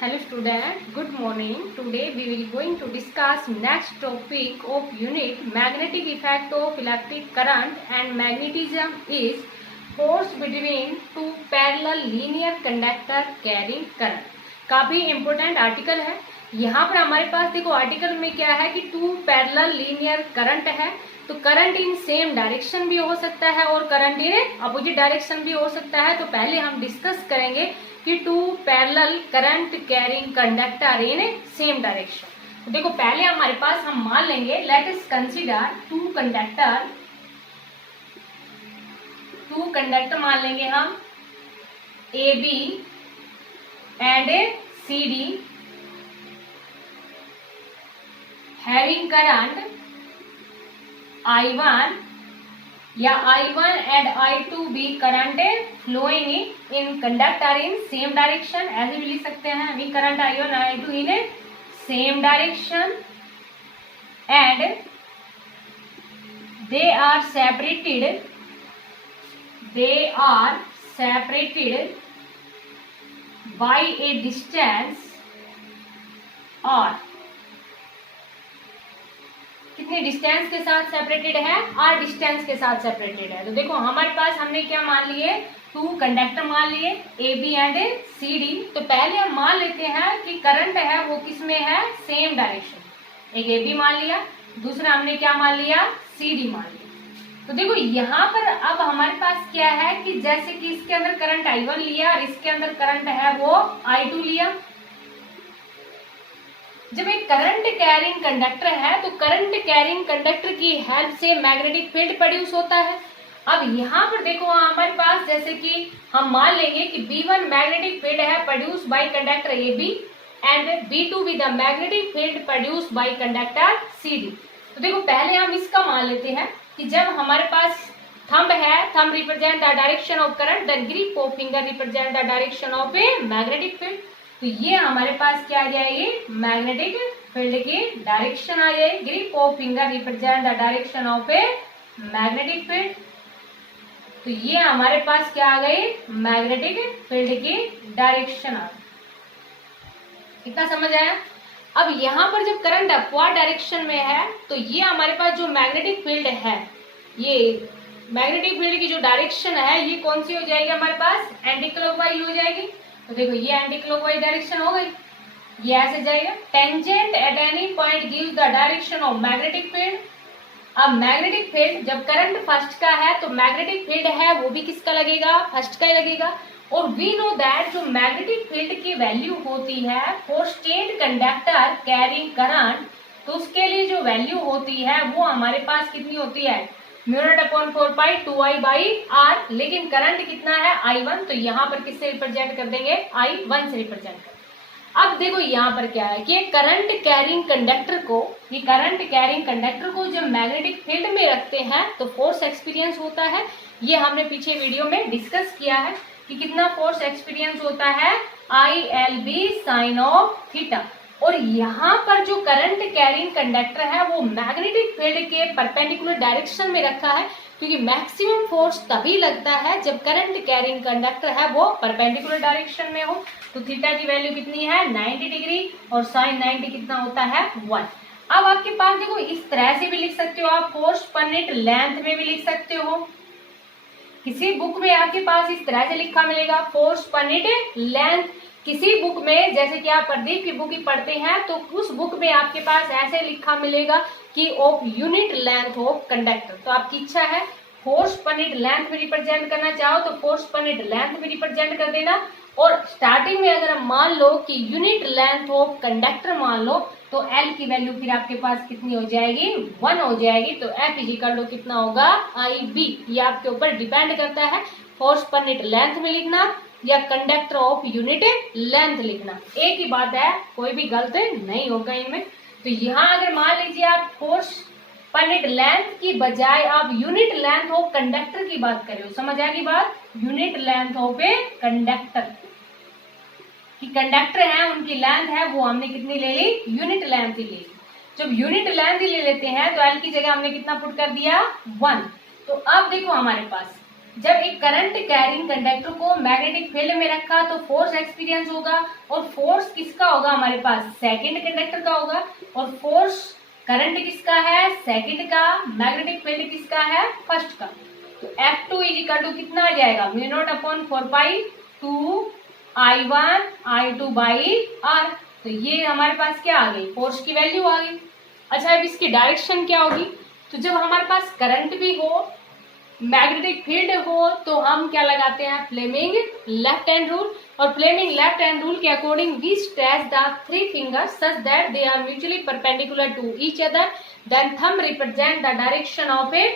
Hello student, good morning. Today we will going to discuss next topic of unit magnetic effect of electric current and magnetism is force between two parallel linear conductor carrying current. काफी important article है। यहाँ पर हमारे पास देखो article में क्या है कि टू पैरेलल लीनियर करंट है, तो करंट इन सेम डायरेक्शन भी हो सकता है और करंट इन अपोजिट डायरेक्शन भी हो सकता है। तो पहले हम डिस्कस करेंगे कि two parallel current carrying conductor in same direction. तो देखो पहले हमारे पास हम मान लेंगे, let us consider two conductor मान लेंगे हम A B and C D having current I1 या I1 and I2 भी current flowing in conductor in same direction, ऐसे भी लिख सकते हैं we current I1 I2 in same direction and they are separated by a distance r। कितने distance के साथ सेपरेटेड है? आर डिस्टेंस के साथ सेपरेटेड है। तो देखो हमारे पास हमने क्या मान लिए, टू कंडक्टर मान लिए A B and C D. तो पहले हम मान लेते हैं कि करंट है वो किस में है, सेम डायरेक्शन। एक ए बी मान लिया, दूसरा हमने क्या मान लिया, सी डी मान लिया। तो देखो यहाँ पर अब हमारे पास क्या है कि जैसे कि इसके अंदर करंट I1 लिया और इसके अंदर करंट है वो I2 लिया। जब एक करंट कैरिंग कंडक्टर है तो करंट कैरिंग कंडक्टर की हेल्प से मैग्नेटिक फील्ड प्रोड्यूस होता है। अब यहाँ पर देखो हमारे पास जैसे कि हम मान लेंगे कि B1 मैग्नेटिक फील्ड है produce by conductor AB and B2 with the magnetic field produce by conductor CD। तो देखो पहले हम इसका मान लेते हैं कि जब हमारे पास थंब है, thumb represent the direction of current, the grip of finger represent the direction of a magnetic field. तो ये हमारे पास क्या आ जाएगी, मैग्नेटिक फील्ड की डायरेक्शन आ जाएगी। Grip of finger represent the direction of a magnetic field. तो ये हमारे पास क्या आ गई, मैग्नेटिक फील्ड की डायरेक्शन आ गई। इतना समझ आया? अब यहाँ पर जब करंट अपवर्ड डायरेक्शन में है तो ये हमारे पास जो मैग्नेटिक फील्ड है, ये मैग्नेटिक फील्ड की जो डायरेक्शन है ये कौन सी हो जाएगी हमारे पास, एंटी क्लॉकवाइज हो जाएगी। तो देखो ये एंटी क्लॉकवाइज डायरेक्शन हो गई, ये ऐसे जाएगा। Tangent at any point gives the direction of magnetic field. अब मैग्नेटिक फील्ड जब करंट फर्स्ट का है तो मैग्नेटिक फील्ड है वो भी किसका लगेगा, फर्स्ट का ही लगेगा। और वी नो दैट जो मैग्नेटिक फील्ड की वैल्यू होती है for state conductor carrying current, तो उसके लिए जो वैल्यू होती है वो हमारे पास कितनी होती है, μ0/4π2I/r। लेकिन करंट कितना है, I1, तो यहाँ पर किससे रिप्रेजेंट कर देंगे, I1 से रिप्रेजेंट कर। अब देखो यहाँ पर क्या है कि करंट कैरिंग कंडक्टर को जब मैग्नेटिक फील्ड में रखते हैं तो फोर्स एक्सपीरियंस होता है। ये हमने पीछे वीडियो में डिस्कस किया है कि कितना फोर्स एक्सपीरियंस होता है, ILB साइन ऑफ थीटा। और यहाँ पर जो करंट कैरिंग कंडक्टर है वो मैग्नेटिक फील्ड के परपेंडिकुलर डायरेक्शन में रखा है, क्योंकि मैक्सिमम फोर्स तभी लगता है जब करंट कैरिंग कंडक्टर है वो परपेंडिकुलर डायरेक्शन में हो। तो थीटा की वैल्यू कितनी है, 90 डिग्री, और साइन 90 कितना होता है, 1। अब आपके पास देखो इस तरह से भी लिख सकते हो आप, फोर्स पर यूनिट लेंथ में भी लिख सकते हो। किसी बुक में आपके पास इस तरह से लिखा मिलेगा, फोर्स पर यूनिट लेंथ। किसी बुक में जैसे कि आप प्रदीप की बुक ही पढ़ते हैं तो उस बुक में आपके पास ऐसे लिखा मिलेगा कि of unit length of conductor. तो आपकी इच्छा है फोर्स पर यूनिट लेंथ में रिप्रेजेंट करना चाहो तो फोर्स पर यूनिट लेंथ में रिप्रेजेंट कर देना। और स्टार्टिंग में अगर हम मान लो कि यूनिट लेंथ ऑफ कंडक्टर मान लो तो एल की वैल्यू फिर आपके पास कितनी हो जाएगी, 1 हो जाएगी। तो एफ इजिकल टू कितना होगा, IB। ये आपके ऊपर डिपेंड करता है फोर्स पर यूनिट लेंथ में लिखना या कंडक्टर ऑफ यूनिट लेंथ लिखना, एक ही बात है, कोई भी गलत नहीं होगा इनमें। तो यहाँ अगर मान लीजिए आप फोर्स पर यूनिट लेंथ की बजाय आप यूनिट लेंथ ऑफ कंडक्टर की बात कर रहे हो, समझ आएगी बात, unit length of a conductor कि कंडक्टर है उनकी लेंथ है वो हमने कितनी ले ली, यूनिट लेंथ ही ले ली। जब यूनिट लेंथ ही ले लेते हैं तो एल की जगह हमने कितना पुट कर दिया, 1। तो अब देखो हमारे पास जब एक करंट कैरिंग कंडक्टर को मैग्नेटिक फील्ड में रखा तो फोर्स एक्सपीरियंस होगा और फोर्स किसका होगा हमारे पास, सेकंड कंडक्टर का होगा, और फोर्स करंट किसका है, सेकंड का, मैग्नेटिक फील्ड किसका है, फर्स्ट का। तो F2 इज इक्वल टू कितना आ जाएगा, μ0/4 2 I1 I2 बाई R। तो ये हमारे पास क्या आ गई, फोर्स की वैल्यू आ गई। अच्छा, अब इसकी डायरेक्शन क्या होगी, तो जब हमारे पास करंट भी हो, मैग्नेटिक फील्ड हो, तो हम क्या लगाते हैं, फ्लेमिंग लेफ्ट हैंड रूल। और फ्लेमिंग लेफ्ट हैंड रूल के according we stretch the three fingers such that they are mutually perpendicular to each other, then thumb represent the direction of a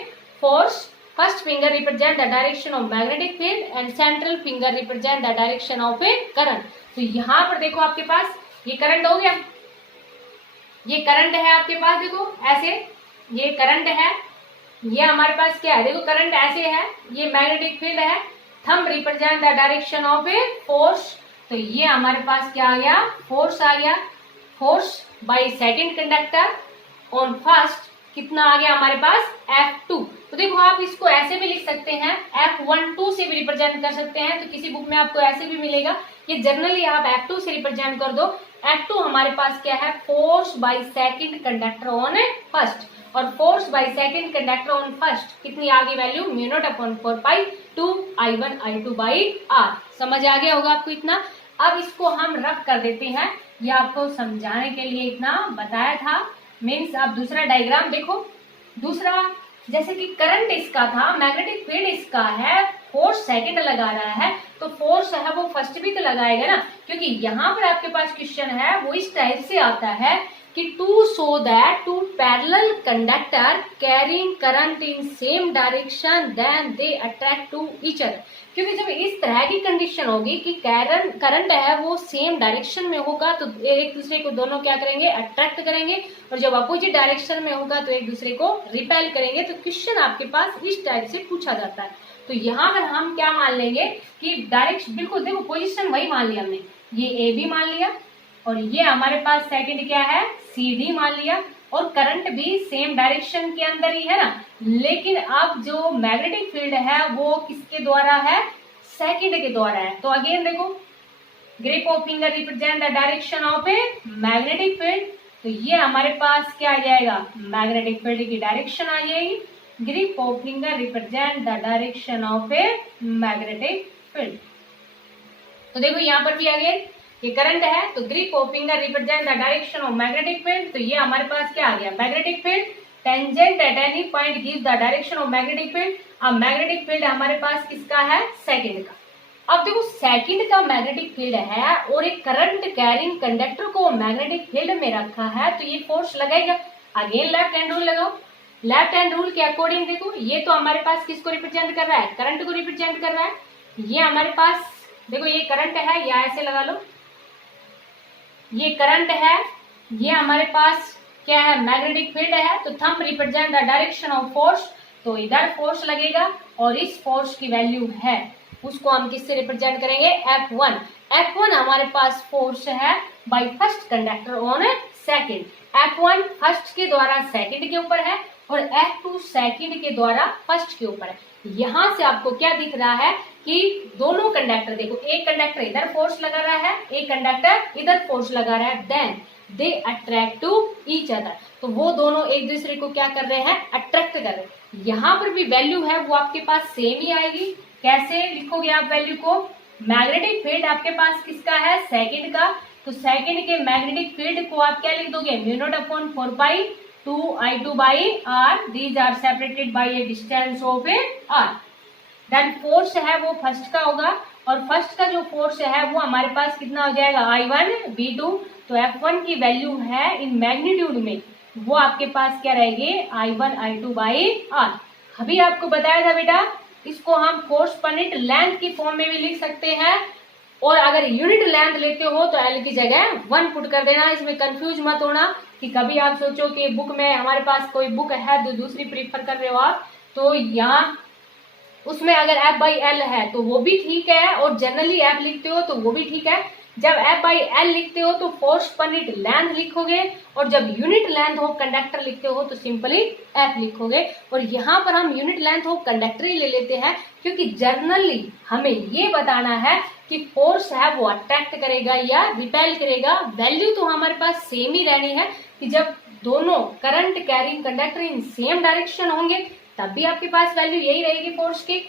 force, first finger represent the direction of magnetic field and central finger represent the direction of a current. तो यहाँ पर देखो आपके पास ये current हो गया, ये current है आपके पास, देखो ऐसे ये करंट है, ये हमारे पास क्या है, देखो करंट ऐसे है, ये मैग्नेटिक फील्ड है, thumb represent the direction of a force. तो ये हमारे पास क्या आ गया, फोर्स आ गया, force by second conductor on first कितना आ गया हमारे पास, F2। तो देखो आप इसको ऐसे भी लिख सकते हैं, F12 से भी रिप्रेजेंट कर सकते हैं, तो किसी बुक में आपको ऐसे भी मिलेगा, ये जनरली आप F2 से रिप्रेजेंट कर दो। F2 हमारे पास क्या है, force by second conductor on first, और force by second conductor on first कितनी आ गई value, μ0/4 2 I1 I2 by R। समझ आ गया होगा आपको इतना। अब इसको हम रफ कर देते हैं, ये आपको समझाने के लिए इतना बताया था। मीन्स आप दूसरा डायग्राम देखो, दूसरा जैसे कि करंट इसका था, मैग्नेटिक फील्ड इसका है, फोर्स सेकंड लगा रहा है, तो फोर्स है वो फर्स्ट भी तो लगाएगा ना, क्योंकि यहाँ पर आपके पास क्वेश्चन है वो इस टाइप से आता है कि to show that two parallel conductor carrying current in same direction then they attract to each other. क्योंकि जब इस तरह की कंडीशन होगी कि करंट है वो सेम डायरेक्शन में होगा, तो एक दूसरे को दोनों क्या करेंगे, अट्रैक्ट करेंगे, और जब अपोजिट डायरेक्शन में होगा तो एक दूसरे को रिपेल करेंगे। तो क्वेश्चन आपके पास इस टाइप से पूछा जाता है। तो यहाँ पर हम क्या मान लेंगे कि डायरेक्शन, बिल्कुल देखो पोजिशन वही मान लिया हमने, ये ए बी मान लिया, और ये हमारे पास सेकंड क्या है, सी डी मान लिया, और करंट भी सेम डायरेक्शन के अंदर ही है ना। लेकिन अब जो मैग्नेटिक फील्ड है वो किसके द्वारा है, सेकंड के द्वारा है। तो अगेन देखो, grip of finger represent the direction of a magnetic field, तो ये हमारे पास क्या आ जाएगा, मैग्नेटिक फील्ड की डायरेक्शन आ जाएगी। Grip of finger represent the direction of a magnetic field. तो देखो यहाँ पर भी अगेन ये करंट है, तो grip of finger represent the direction of magnetic field. तो ये हमारे पास क्या आ गया, magnetic field tangent at any point gives the direction of magnetic field. अब मैग्नेटिक फील्ड हमारे पास किसका है, सेकंड का। अब देखो सेकंड का मैग्नेटिक फील्ड है और एक करंट कैरिंग कंडक्टर को मैग्नेटिक फील्ड में रखा है, तो ये फोर्स लगेगा। अगेन लेफ्ट हैंड रूल लगाओ, लेफ्ट हैंड रूल के अकॉर्डिंग देखो, ये तो हमारे पास किसको रिप्रेजेंट कर रहा है, करंट को रिप्रेजेंट कर रहा है। ये हमारे पास देखो ये करंट है, या ऐसे लगा लो, ये करंट है, ये हमारे पास क्या है, मैग्नेटिक फील्ड है। तो thumb represent the direction of force, तो इधर फोर्स लगेगा, और इस फोर्स की वैल्यू है उसको हम किससे रिप्रेजेंट करेंगे, F1। F1 हमारे पास फोर्स है by first conductor on second. F1 first के द्वारा सेकंड के ऊपर है, और F2 सेकंड के द्वारा फर्स्ट के ऊपर है। यहाँ से आपको क्या दिख रहा है कि दोनों कंडक्टर, देखो एक कंडक्टर इधर फोर्स लगा रहा है, एक कंडक्टर इधर फोर्स लगा रहा है, then they attract to each other. तो वो दोनों एक दूसरे को क्या कर रहे हैं, अट्रैक्ट कर रहे हैं। यहाँ पर भी वैल्यू है वो आपके पास सेम ही आएगी। कैसे लिखोगे आप वैल्यू को, मैग्नेटिक फील्ड आपके पास किसका है, सेकंड का, तो सेकंड के मैग्नेटिक फील्ड को आप क्या लिख दोगे, μ0/4 2 I2 by R, these are separated by a distance of a R। Then force है वो फर्स्ट का होगा, और फर्स्ट का जो फोर्स है वो हमारे पास कितना हो जाएगा, I1 V2। तो F1 की वैल्यू है इन मैग्नीट्यूड में, वो आपके पास क्या रहेगी, I1 I2 बाई R। अभी आपको बताया था बेटा, इसको हम फोर्स पर यूनिट लेंथ की फॉर्म में भी लिख सकते हैं, और अगर यूनिट लेंथ लेते हो तो L की जगह 1 पुट कर देना। इसमें कंफ्यूज मत होना कि कभी आप सोचो कि बुक में, हमारे पास कोई बुक है तो दूसरी प्रीफर कर रहे हो आप, तो यहाँ उसमें अगर F/L है तो वो भी ठीक है, और जनरली F लिखते हो तो वो भी ठीक है, जब F/L लिखते हो तो फोर्स पर यूनिट लेंथ लिखोगे, और जब यूनिट लेंथ ऑफ कंडक्टर लिखते हो तो सिंपली F लिखोगे। और यहाँ पर हम यूनिट लेंथ ऑफ कंडक्टर ही ले लेते हैं, क्योंकि जर्नली हमें ये बताना है कि फोर्स है वो अट्रैक्ट करेगा या रिपेल करेगा। वैल्यू तो हमारे पास सेम ही रहनी है कि जब दोनों current carrying conductor in same direction होंगे तब भी आपके पास वैल्यू यही रहेगी फोर्स की,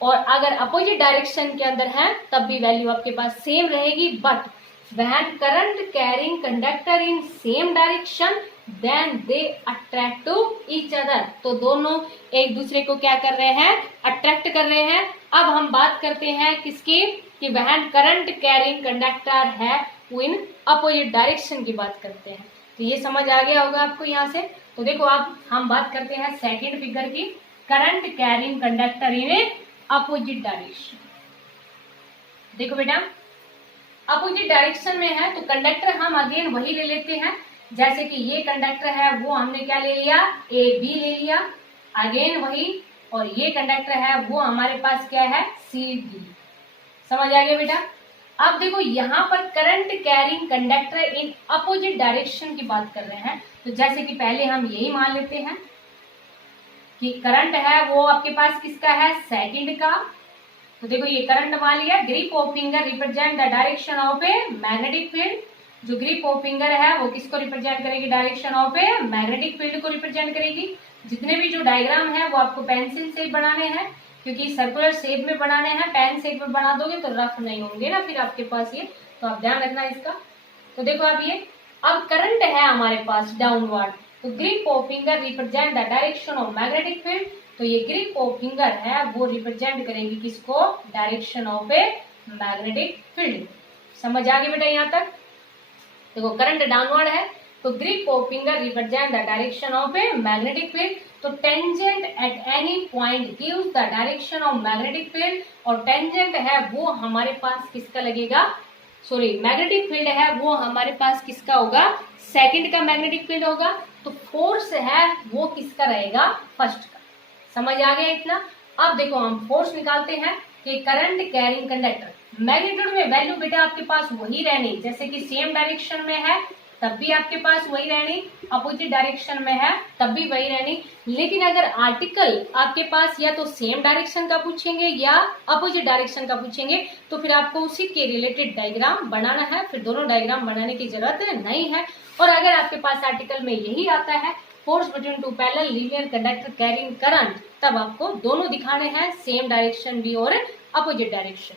और अगर अपोजिट डायरेक्शन के अंदर है तब भी वैल्यू आपके पास सेम रहेगी। But when current carrying conductor in same direction then they attract to each other, तो दोनों एक दूसरे को क्या कर रहे हैं, अट्रैक्ट कर रहे हैं। अब हम बात करते हैं किसकी, कि व्हेन करंट कैरिंग कंडक्टर है वो इन अपोजिट डायरेक्शन की बात करते हैं। तो ये समझ आ गया होगा आपको यहाँ से। तो देखो अब हम बात करते हैं सेकेंड फिगर की, करंट कैरिंग कंडक्टर इन अपोजिट डायरेक्शन। देखो बेटा, अपोजिट डायरेक्शन में है तो कंडक्टर हम अगेन वही ले लेते हैं, जैसे कि ये कंडक्टर है वो हमने क्या ले लिया, AB ले लिया, अगेन वही, और ये कंडक्टर है वो हमारे पास क्या है, CD। समझ आ गया बेटा। अब देखो यहाँ पर करंट कैरिंग कंडक्टर इन अपोजिट डायरेक्शन की बात कर रहे हैं, तो जैसे कि पहले हम यही मान लेते हैं कि करंट है वो आपके पास किसका है, सेकंड का। तो देखो ये करंट मान लिया, grip of finger represent the direction of a magnetic field. जो ग्रिप ऑफ फिंगर है वो किसको रिप्रेजेंट करेगी, direction of a magnetic field को रिप्रेजेंट करेगी। जितने भी जो डायग्राम है वो आपको पेंसिल से बनाने हैं, क्योंकि सर्कुलर शेप में बनाने हैं, पेन शेप में बना दोगे तो रफ नहीं होंगे ना फिर आपके पास ये, तो आप ध्यान रखना इसका। तो देखो अब ये, अब करंट है हमारे पास डाउनवर्ड, तो grip of finger represent the direction of magnetic field. तो ये ग्रिप ऑफ फिंगर है वो रिप्रेजेंट करेगी किसको, direction of a magnetic field. समझ आ गई बेटा यहाँ तक। देखो करंट डाउनवर्ड है तो grip of finger represent the direction of a magnetic field. तो tangent at any point gives the direction of magnetic field, और टेंजेंट है वो हमारे पास किसका लगेगा, सॉरी मैग्नेटिक फील्ड है वो हमारे पास किसका होगा, सेकंड का मैग्नेटिक फील्ड होगा। तो फोर्स है वो किसका रहेगा, फर्स्ट का। समझ आ गया इतना। अब देखो हम फोर्स निकालते हैं कि करंट कैरिंग कंडक्टर, मैग्नीट्यूड में वैल्यू बेटा आपके पास वही रहनी, जैसे कि सेम डायरेक्शन में है तब भी आपके पास वही रहनी, अपोजिट डायरेक्शन में है तब भी वही रहनी। लेकिन अगर आर्टिकल आपके पास या तो सेम डायरेक्शन का पूछेंगे या अपोजिट डायरेक्शन का पूछेंगे तो फिर आपको उसी के रिलेटेड डायग्राम बनाना है, फिर दोनों डायग्राम बनाने की जरूरत नहीं है। और अगर आपके पास आर्टिकल में यही आता है force between two parallel linear conductor carrying current, तब आपको दोनों दिखाने हैं, सेम डायरेक्शन भी और अपोजिट डायरेक्शन।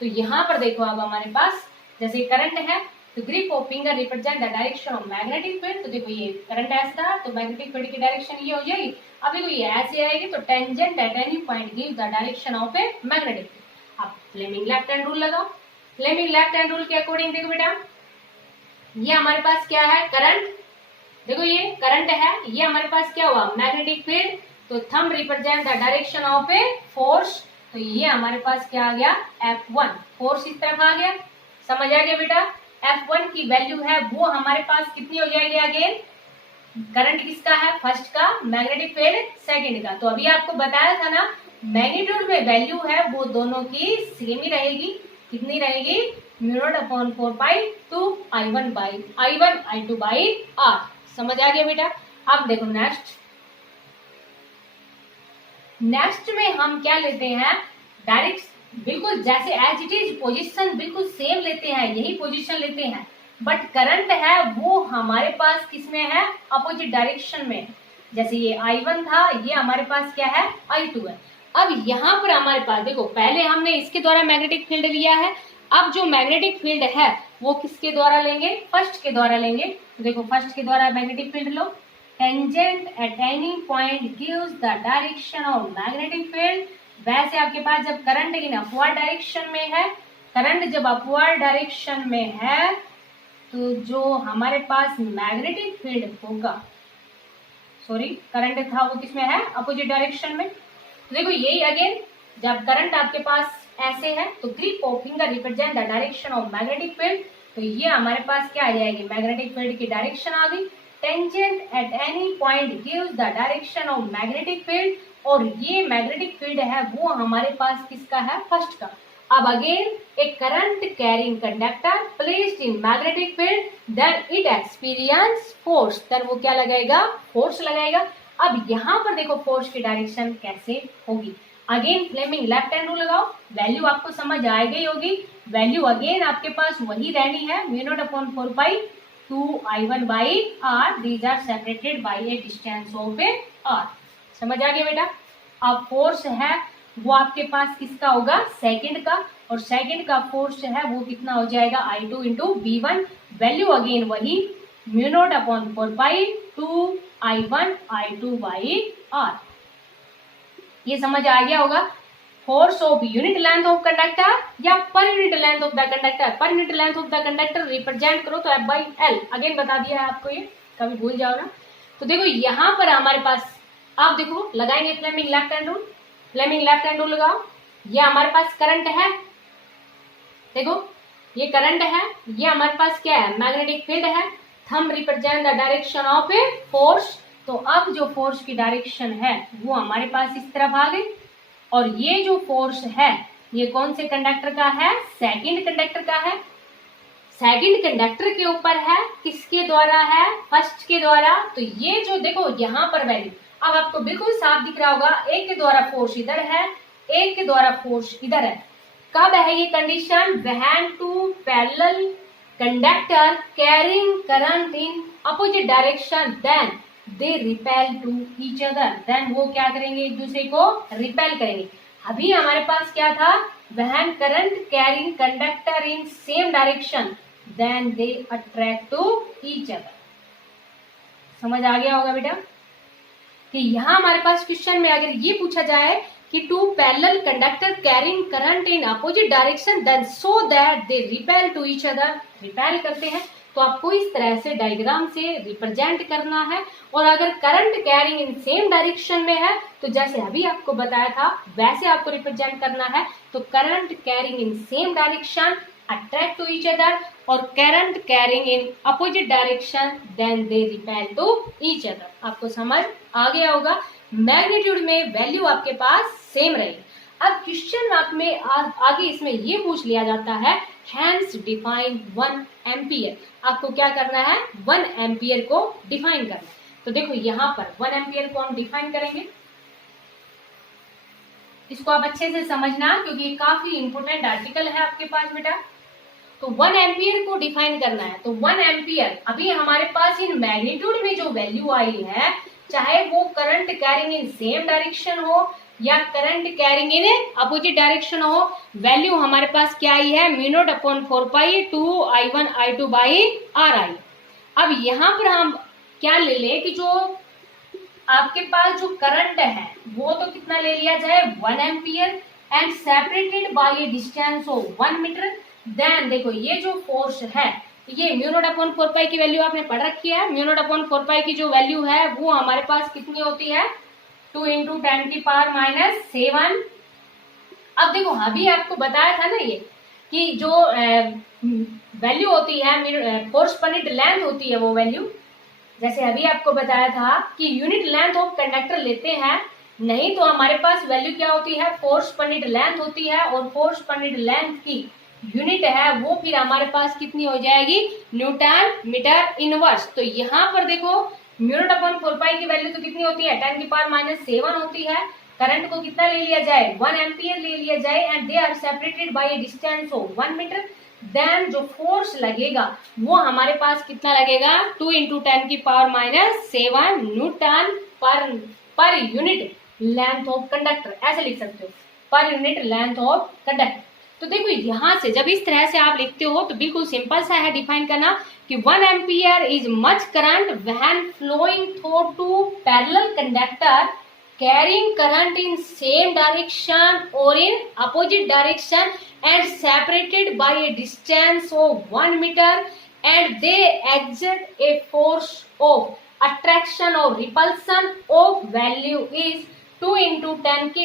तो यहाँ पर देखो अब हमारे पास जैसे करंट है तो grip of finger represent the direction of magnetic field. तो देखो ये करंट ऐसा तो मैग्नेटिक फील्ड की डायरेक्शन ये हो जाएगी। अब देखो ये ऐसे आएगी तो tangent at any point give the direction of a magnetic field. अब फ्लेमिंग लेफ्ट हैंड रूल लगाओ। फ्लेमिंग लेफ्ट हैंड रूल के अकॉर्डिंग देखो बेटा, ये हमारे पास क्या है, करंट। देखो ये करंट है, ये हमारे पास क्या हुआ, मैग्नेटिक फील्ड। तो thumb represent the direction of a force, तो ये हमारे पास क्या आ गया, F1, फोर्स इस तरफ आ गया। समझ आ गया बेटा। F1 की वैल्यू है वो हमारे पास कितनी हो जाएगी, अगेन करंट किसका है, फर्स्ट का, मैग्नेटिक फील्ड सेकंड का। तो अभी आपको बताया था ना, मैग्नीट्यूड में वैल्यू है वो दोनों की सेम ही रहेगी। कितनी रहेगी, μ0/4 I1 by I1 I2 by R। समझ आ गया बेटा। अब देखो नेक्स्ट में हम क्या लेते हैं, डायरेक्ट बिल्कुल जैसे एज इट इज पोजीशन बिल्कुल सेम लेते हैं, यही पोजीशन लेते हैं, बट करंट है वो हमारे पास किसमें है, अपोजिट डायरेक्शन में। जैसे ये I1 था, ये हमारे पास क्या है, I2 है। अब यहाँ पर हमारे पास देखो, पहले हमने इसके द्वारा मैग्नेटिक फील्ड लिया है, अब जो मैग्नेटिक फील्ड है वो किसके द्वारा लेंगे, फर्स्ट के द्वारा लेंगे। तो देखो फर्स्ट के द्वारा magnetic field low, tangent at any point gives the direction of magnetic field. वैसे आपके पास जब करंट इन अपवर्ड डायरेक्शन में है, करंट जब अपवर्ड डायरेक्शन में है तो जो हमारे पास मैग्नेटिक फील्ड होगा, सॉरी करंट था वो किसमें है, अपोजिट डायरेक्शन में। तो देखो यही अगेन, जब करंट आपके पास ऐसे है तो grip of finger represent the direction of magnetic field. तो ये हमारे पास क्या आ जाएगी, मैग्नेटिक फील्ड की डायरेक्शन आ गई। Tangent at any point gives the direction of magnetic field, और ये मैग्नेटिक फील्ड है वो हमारे पास किसका है, फर्स्ट का। अब again a current carrying conductor placed in magnetic field then it experience force, then वो क्या लगाएगा, फोर्स लगाएगा। अब यहाँ पर देखो फोर्स की डायरेक्शन कैसे होगी, again Fleming left hand rule लगाओ, वैल्यू आपको समझ आ गई होगी। वैल्यू अगेन आपके पास वही रहनी है, μ0/4 2I1/r, these are separated by a distance of a r। समझ आ गया बेटा। अब फोर्स है वो आपके पास किसका होगा, सेकंड का, और सेकंड का फोर्स है वो कितना हो जाएगा, I2 into V1। Value again वही μ0/4 2I1I2/r। ये समझ आ गया होगा। Force of unit length of conductor या per unit length of the conductor, per unit length of the conductor represent करो तो F/L, अगेन बता दिया है आपको, ये कभी भूल जाओ ना। तो देखो यहाँ पर हमारे पास, आप देखो लगाएंगे Fleming left hand rule, Fleming left hand rule लगाओ। ये हमारे पास करंट है, देखो ये करंट है, ये हमारे पास क्या है, मैग्नेटिक फील्ड है। Thumb represent the direction of a force, तो अब जो फोर्स की डायरेक्शन है वो हमारे पास इस तरफ आ गई, और ये जो फोर्स है ये कौन से कंडक्टर का है, सेकंड कंडक्टर का है। सेकंड कंडक्टर के ऊपर है, किसके द्वारा है, फर्स्ट के द्वारा। तो ये जो देखो यहाँ पर वैल्यू अब आपको बिल्कुल साफ दिख रहा होगा, एक के द्वारा फोर्स इधर है, एक के द्वारा फोर्स इधर है। कब है ये condition, when two parallel conductor carrying current in opposite direction then they repel to each other, then वो क्या करेंगे, एक दूसरे को रिपेल करेंगे। अभी हमारे पास क्या था, when current carrying conductor in same direction then they attract to each other. समझ आ गया होगा बेटा कि यहाँ हमारे पास क्वेश्चन में अगर ये पूछा जाए कि two parallel conductor carrying current in opposite direction then so that they repel to each other, repel करते हैं, तो आपको इस तरह से डायग्राम से रिप्रेजेंट करना है। और अगर current carrying in same direction में है तो जैसे अभी आपको बताया था वैसे आपको रिप्रेजेंट करना है। तो current carrying in same direction attract to each other, और current carrying in opposite direction then they repel to each other. आपको समझ आ गया होगा। मैग्नीट्यूड में वैल्यू आपके पास सेम रहेगी। अब क्वेश्चन मार्क में आगे इसमें ये पूछ लिया जाता है, हैंस डिफाइन 1 एम्पियर। आपको क्या करना है, 1 एम्पियर को डिफाइन करना है। तो देखो यहाँ पर 1 एम्पियर को हम डिफाइन करेंगे, इसको आप अच्छे से समझना क्योंकि ये काफी इंपोर्टेंट आर्टिकल है आपके पास बेटा। तो 1 एम्पियर को डिफाइन करना है। तो 1 एम्पियर अभी हमारे पास इन मैग्नीट्यूड में जो वैल्यू आई है, चाहे वो current carrying in same direction हो या current carrying in opposite direction हो, वैल्यू हमारे पास क्या आई है, μ0/4 2I1I2/r आई। अब यहाँ पर हम क्या ले लें कि जो आपके पास जो करंट है वो तो कितना ले लिया जाए, 1 ampere and separated by a distance of 1 metre. Then देखो ये जो फोर्स है, ये μ0/4 की वैल्यू आपने पढ़ रखी है। μ0/4 की जो वैल्यू है वो हमारे पास कितनी होती है, 2 × 10⁻⁷। अब देखो अभी आपको बताया था ना ये कि जो वैल्यू होती है फोर्स पर यूनिट लेंथ होती है, वो वैल्यू जैसे अभी आपको बताया था कि यूनिट लेंथ ऑफ कंडक्टर लेते हैं, नहीं तो हमारे पास वैल्यू क्या होती है, फोर्स पर यूनिट लेंथ होती है, और फोर्स पर यूनिट लेंथ की यूनिट है वो फिर हमारे पास कितनी हो जाएगी, न्यूटन मीटर इनवर्स। तो यहाँ पर देखो μ0/4 की वैल्यू तो कितनी होती है, 10⁻⁷ होती है। करंट को कितना ले लिया जाए, 1 एम्पियर ले लिया जाए and they are separated by a distance of 1 metre. Then जो फोर्स लगेगा वो हमारे पास कितना लगेगा, 2 × 10⁻⁷ न्यूटन पर यूनिट लेंथ ऑफ कंडक्टर, ऐसे लिख सकते हो, पर यूनिट लेंथ ऑफ कंडक्टर। तो देखो यहाँ से जब इस तरह से आप लिखते हो तो बिल्कुल सिंपल सा है डिफाइन करना कि 1 ampere is much current when flowing through two parallel conductor carrying current in same direction or in opposite direction and separated by a distance of 1 meter, and they exert a force of attraction or repulsion of value is 2 × 10⁻⁷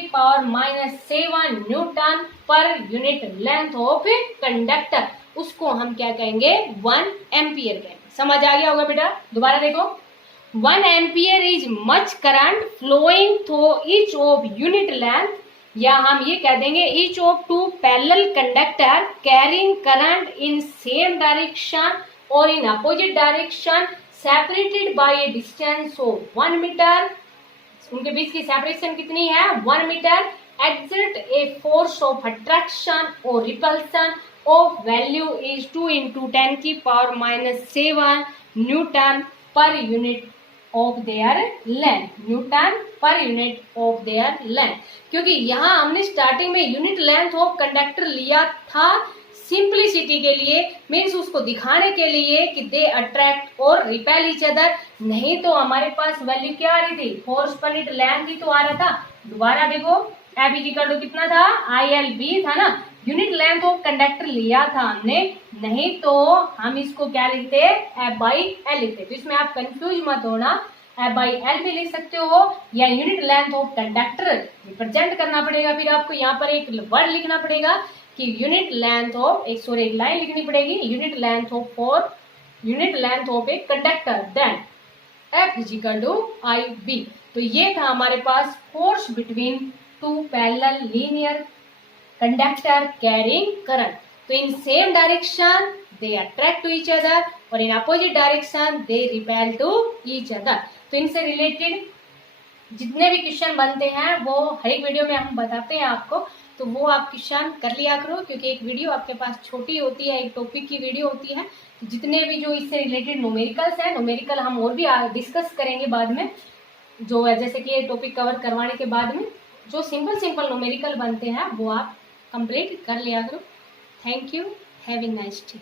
Newton पर unit length of conductor. उसको हम क्या कहेंगे, 1 ampere कहेंगे। समझ आ गया होगा बेटा। दोबारा देखो, 1 ampere is much current flowing through each of unit length या हम ये कह देंगे each of two parallel conductor carrying current in same direction or in opposite direction separated by a distance of 1 meter, उनके बीच की सेपरेशन कितनी है 1 metre, exert a force of attraction or repulsion of value is 2 into 10 की power minus 7 Newton per unit of their length, Newton per unit of their length. क्योंकि यहाँ हमने starting में unit length of conductor लिया था simplicity के लिए, means उसको दिखाने के लिए कि दे अट्रैक्ट और रिपेल ईच अदर, नहीं तो हमारे पास वैल्यू क्या आ रही थी फोर्स पर यूनिट लेंथ ही तो आ रहा था। दोबारा देखो F इक्वल टू कितना था ILB था ना, यूनिट लेंथ ऑफ कंडक्टर लिया था हमने, नहीं तो हम इसको क्या लिखते F/L लिखते। तो इसमें आप कंफ्यूज मत होना, F/L भी लिख सकते हो या unit length of conductor represent करना पड़ेगा। फिर आपको यहाँ पर एक वर्ड लिखना पड़ेगा कि यूनिट लेंथ ऑफ एक लाइन लिखनी पड़ेगी, unit length of a conductor then F equal to IB। तो ये था हमारे पास force between two parallel linear conductor carrying current. तो in same direction they attract to each other और in opposite direction they repel to each other. तो इनसे related जितने भी क्वेश्चन बनते हैं वो हर एक वीडियो में हम बताते हैं आपको, तो वो आप क्वेश्चन कर लिया करो, क्योंकि एक वीडियो आपके पास छोटी होती है, एक टॉपिक की वीडियो होती है। तो जितने भी जो इससे रिलेटेड न्यूमेरिकल्स हैं, न्यूमेरिकल हम और भी डिस्कस करेंगे बाद में, जो है जैसे कि ये टॉपिक कवर करवाने के बाद में जो सिंपल न्यूमेरिकल बनते हैं वो आप कंप्लीट कर लिया करो। Thank you, have a nice day.